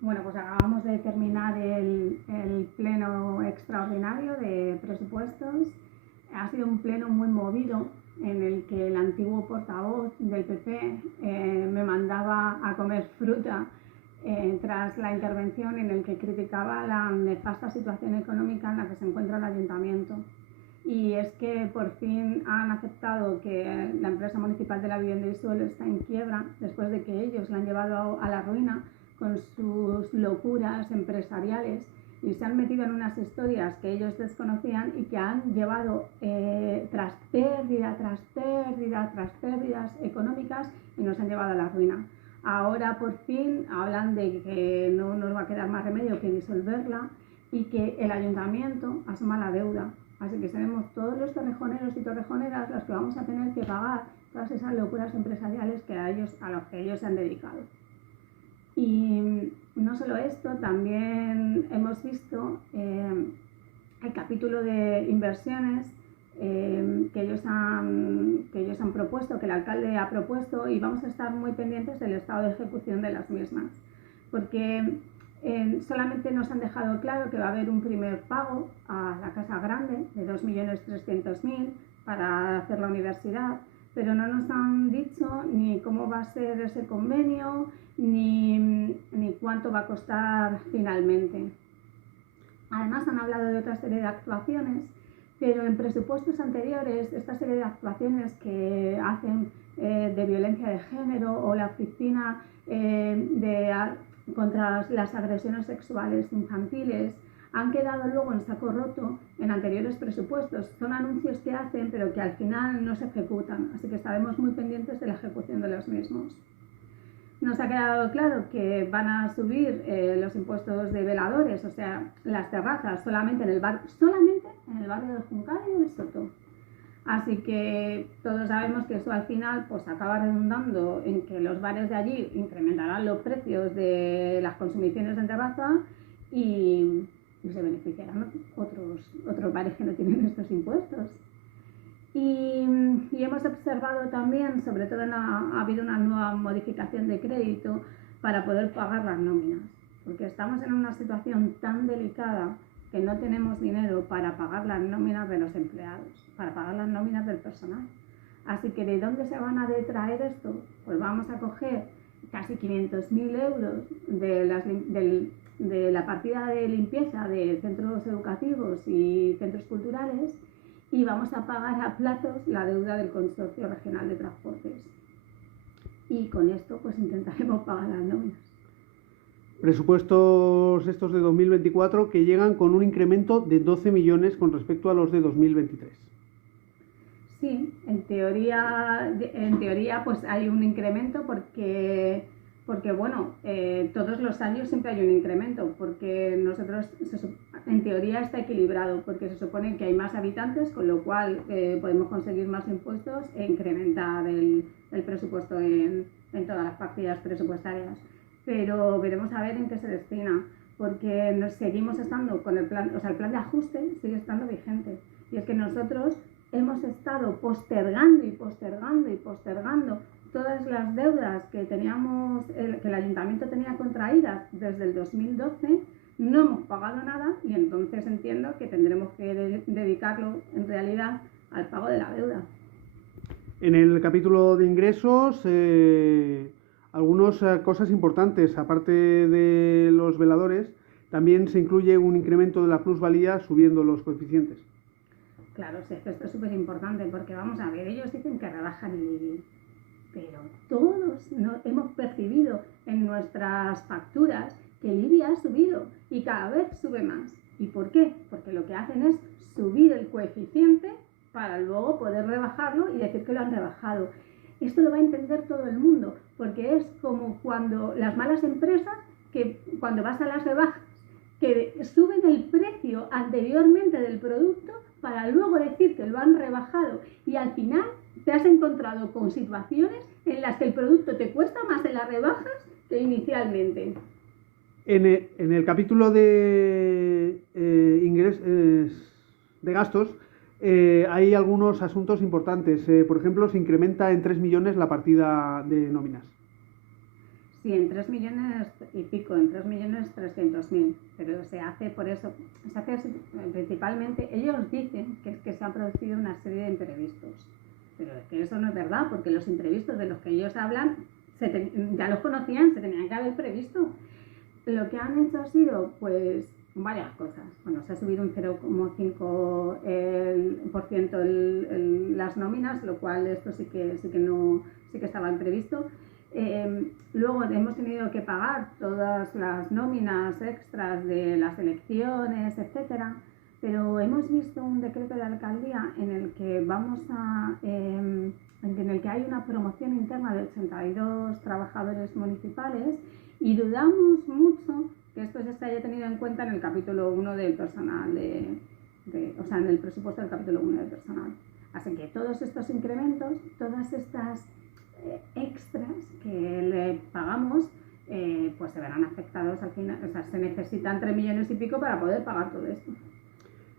Bueno, pues acabamos de terminar el pleno extraordinario de presupuestos. Ha sido un pleno muy movido en el que el antiguo portavoz del PP me mandaba a comer fruta tras la intervención, en el que criticaba la nefasta situación económica en la que se encuentra el ayuntamiento. Y es que por fin han aceptado que la empresa municipal de la vivienda y suelo está en quiebra, después de que ellos la han llevado a la ruina con sus locuras empresariales, y se han metido en unas historias que ellos desconocían y que han llevado tras pérdida tras pérdida tras pérdidas económicas, y nos han llevado a la ruina. Ahora por fin hablan de que no nos va a quedar más remedio que disolverla y que el ayuntamiento asuma la deuda. Así que seremos todos los torrejoneros y torrejoneras los que vamos a tener que pagar todas esas locuras empresariales a los que ellos se han dedicado. Y no solo esto, también hemos visto el capítulo de inversiones que ellos han propuesto, que el alcalde ha propuesto, y vamos a estar muy pendientes del estado de ejecución de las mismas, porque solamente nos han dejado claro que va a haber un primer pago a la Casa Grande de 2.300.000 para hacer la universidad, pero no nos han dicho ni cómo va a ser ese convenio, ni cuánto va a costar finalmente. Además han hablado de otra serie de actuaciones, pero en presupuestos anteriores, esta serie de actuaciones que hacen de violencia de género, o la oficina contra las agresiones sexuales infantiles, han quedado luego en saco roto en anteriores presupuestos. Son anuncios que hacen, pero que al final no se ejecutan, así que estaremos muy pendientes de la ejecución de los mismos. Nos ha quedado claro que van a subir los impuestos de veladores, o sea, las terrazas, solamente en el barrio de Juncal y del Soto. Así que todos sabemos que eso al final pues acaba redundando en que los bares de allí incrementarán los precios de las consumiciones en terraza, y se beneficiarán otros bares que no tienen estos impuestos. Y hemos observado también, sobre todo ha habido una nueva modificación de crédito para poder pagar las nóminas, porque estamos en una situación tan delicada que no tenemos dinero para pagar las nóminas de los empleados, para pagar las nóminas del personal. Así que ¿de dónde se van a detraer esto? Pues vamos a coger casi 500.000 euros de la partida de limpieza de centros educativos y centros culturales, y vamos a pagar a plazos la deuda del Consorcio Regional de Transportes. Y con esto pues intentaremos pagar las nóminas. Presupuestos estos de 2024 que llegan con un incremento de 12 millones con respecto a los de 2023. Sí, en teoría pues hay un incremento porque bueno, todos los años siempre hay un incremento, porque nosotros, en teoría está equilibrado, porque se supone que hay más habitantes, con lo cual podemos conseguir más impuestos e incrementar el presupuesto en todas las partidas presupuestarias. Pero veremos a ver en qué se destina, porque seguimos estando con el plan, o sea, el plan de ajuste sigue estando vigente, y es que nosotros hemos estado postergando todas las deudas que teníamos, que el ayuntamiento tenía contraídas desde el 2012, no hemos pagado nada, y entonces entiendo que tendremos que dedicarlo en realidad al pago de la deuda. En el capítulo de ingresos, algunas cosas importantes, aparte de los veladores, también se incluye un incremento de la plusvalía subiendo los coeficientes. Claro, sí, esto es súper importante, porque vamos a ver, ellos dicen que rebajan el IBI, pero todos hemos percibido en nuestras facturas que el IBI ha subido, y cada vez sube más. ¿Y por qué? Porque lo que hacen es subir el coeficiente para luego poder rebajarlo y decir que lo han rebajado. Esto lo va a entender todo el mundo, porque es como cuando las malas empresas, que cuando vas a las rebajas, que suben el precio anteriormente del producto para luego decir que lo han rebajado, y al final te has encontrado con situaciones en las que el producto te cuesta más en las rebajas que inicialmente. En el capítulo de gastos hay algunos asuntos importantes. Por ejemplo, se incrementa en 3 millones la partida de nóminas. Sí, en 3 millones y pico, en 3.300.000, pero se hace por eso, se hace principalmente, ellos dicen que es que se han producido una serie de imprevistos, pero es que eso no es verdad, porque los imprevistos de los que ellos hablan ya los conocían, se tenían que haber previsto. Lo que han hecho ha sido, pues, varias cosas. Bueno, se ha subido un 0,5% las nóminas, lo cual esto sí que estaba imprevisto. Luego hemos tenido que pagar todas las nóminas extras de las elecciones, etcétera, pero hemos visto un decreto de alcaldía en el que en el que hay una promoción interna de 82 trabajadores municipales y dudamos mucho que esto se haya tenido en cuenta en el capítulo 1 del personal, o sea, en el presupuesto del capítulo 1 del personal. Así que todos estos incrementos, todas estas extras que le pagamos, pues se verán afectados al final. O sea, se necesitan 3 millones y pico para poder pagar todo esto.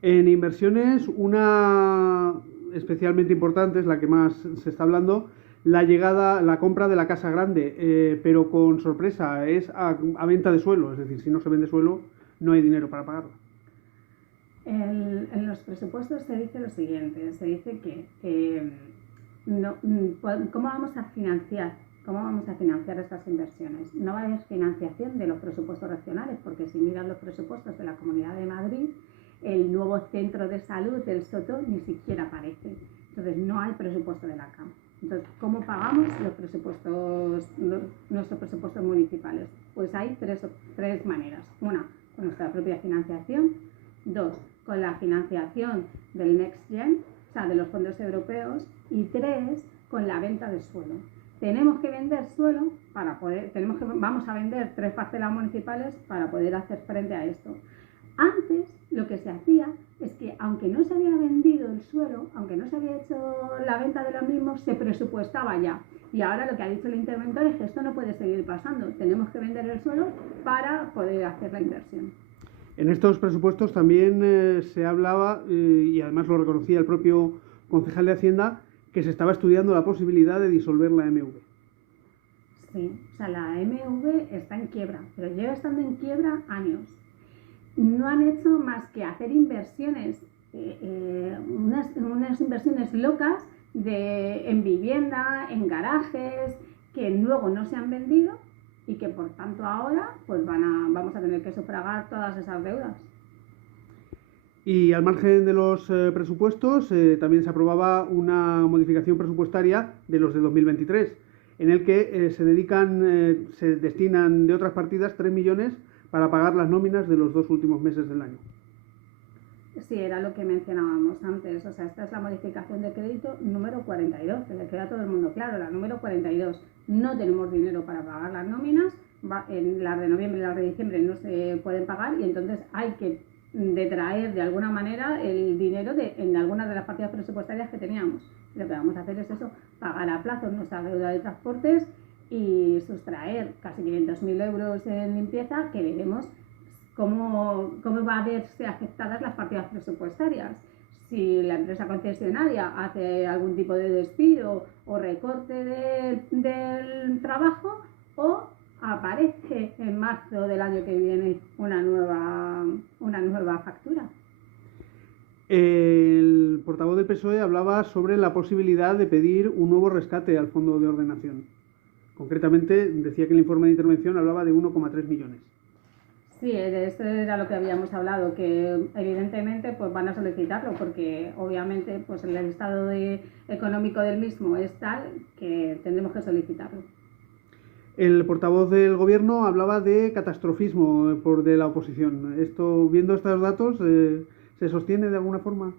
En inversiones, una especialmente importante, es la que más se está hablando, la compra de la Casa Grande, pero con sorpresa, es a venta de suelo, es decir, si no se vende suelo, no hay dinero para pagarla. En los presupuestos se dice lo siguiente, se dice que ¿cómo vamos a financiar estas inversiones? No va a haber financiación de los presupuestos regionales, porque si miran los presupuestos de la Comunidad de Madrid, el nuevo centro de salud del Soto ni siquiera aparece. Entonces no hay presupuesto de la CAM. Entonces, ¿cómo pagamos nuestros presupuestos municipales? Pues hay tres maneras. Una, con nuestra propia financiación. Dos, con la financiación del Next Gen, o sea, de los fondos europeos. Y tres, con la venta de suelo. Tenemos que vender suelo vamos a vender 3 parcelas municipales para poder hacer frente a esto. Antes, lo que se hacía es que, aunque no se había vendido el suelo, aunque no se había hecho la venta de los mismos, se presupuestaba ya. Y ahora lo que ha dicho el interventor es que esto no puede seguir pasando. Tenemos que vender el suelo para poder hacer la inversión. En estos presupuestos también se hablaba, y además lo reconocía el propio concejal de Hacienda, que se estaba estudiando la posibilidad de disolver la MV. Sí, o sea, la MV está en quiebra, pero lleva estando en quiebra años. No han hecho más que hacer inversiones, unas inversiones locas en vivienda, en garajes, que luego no se han vendido y que por tanto ahora pues vamos a tener que sufragar todas esas deudas. Y al margen de los presupuestos, también se aprobaba una modificación presupuestaria de los de 2023, en el que se destinan de otras partidas 3 millones para pagar las nóminas de los 2 últimos meses del año. Sí, era lo que mencionábamos antes. O sea, esta es la modificación de crédito número 42, que le queda a todo el mundo claro, la número 42. No tenemos dinero para pagar las nóminas, en las de noviembre y las de diciembre no se pueden pagar y entonces hay que detraer de alguna manera el dinero en algunas de las partidas presupuestarias que teníamos. Lo que vamos a hacer es eso, pagar a plazo nuestra deuda de transportes y sustraer casi 500.000 euros en limpieza, que veremos cómo va a verse afectadas las partidas presupuestarias. Si la empresa concesionaria hace algún tipo de despido o recorte del trabajo, o aparece en marzo del año que viene una nueva factura. El portavoz del PSOE hablaba sobre la posibilidad de pedir un nuevo rescate al Fondo de Ordenación. Concretamente, decía que el informe de intervención hablaba de 1,3 millones. Sí, de esto era lo que habíamos hablado, que evidentemente pues van a solicitarlo porque obviamente pues el estado económico del mismo es tal que tendremos que solicitarlo. El portavoz del gobierno hablaba de catastrofismo de la oposición. Viendo estos datos, ¿se sostiene de alguna forma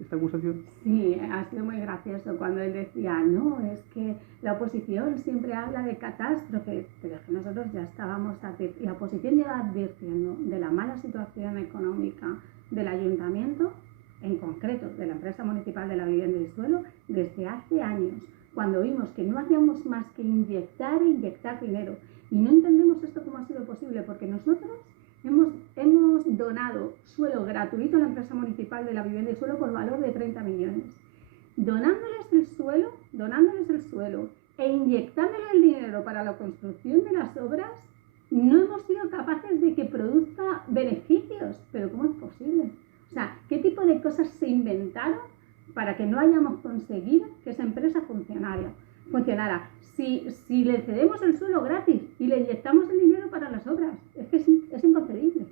esta acusación? Sí, ha sido muy gracioso cuando él decía, no, es que la oposición siempre habla de catástrofe, pero es que nosotros ya la oposición lleva advirtiendo de la mala situación económica del ayuntamiento, en concreto de la empresa municipal de la vivienda y suelo, desde hace años, cuando vimos que no hacíamos más que inyectar dinero. Y no entendemos esto cómo ha sido posible, porque nosotros hemos donado suelo gratuito a la empresa municipal de la vivienda y suelo por valor de 30 millones. Donándoles el suelo e inyectándole el dinero para la construcción de las obras, no hemos sido capaces de que produzca beneficios. ¿Pero cómo es posible? O sea, ¿qué tipo de cosas se inventaron para que no hayamos conseguido que esa empresa funcionara? Si le cedemos el suelo gratis y le inyectamos el dinero para las obras, es que es inconcebible.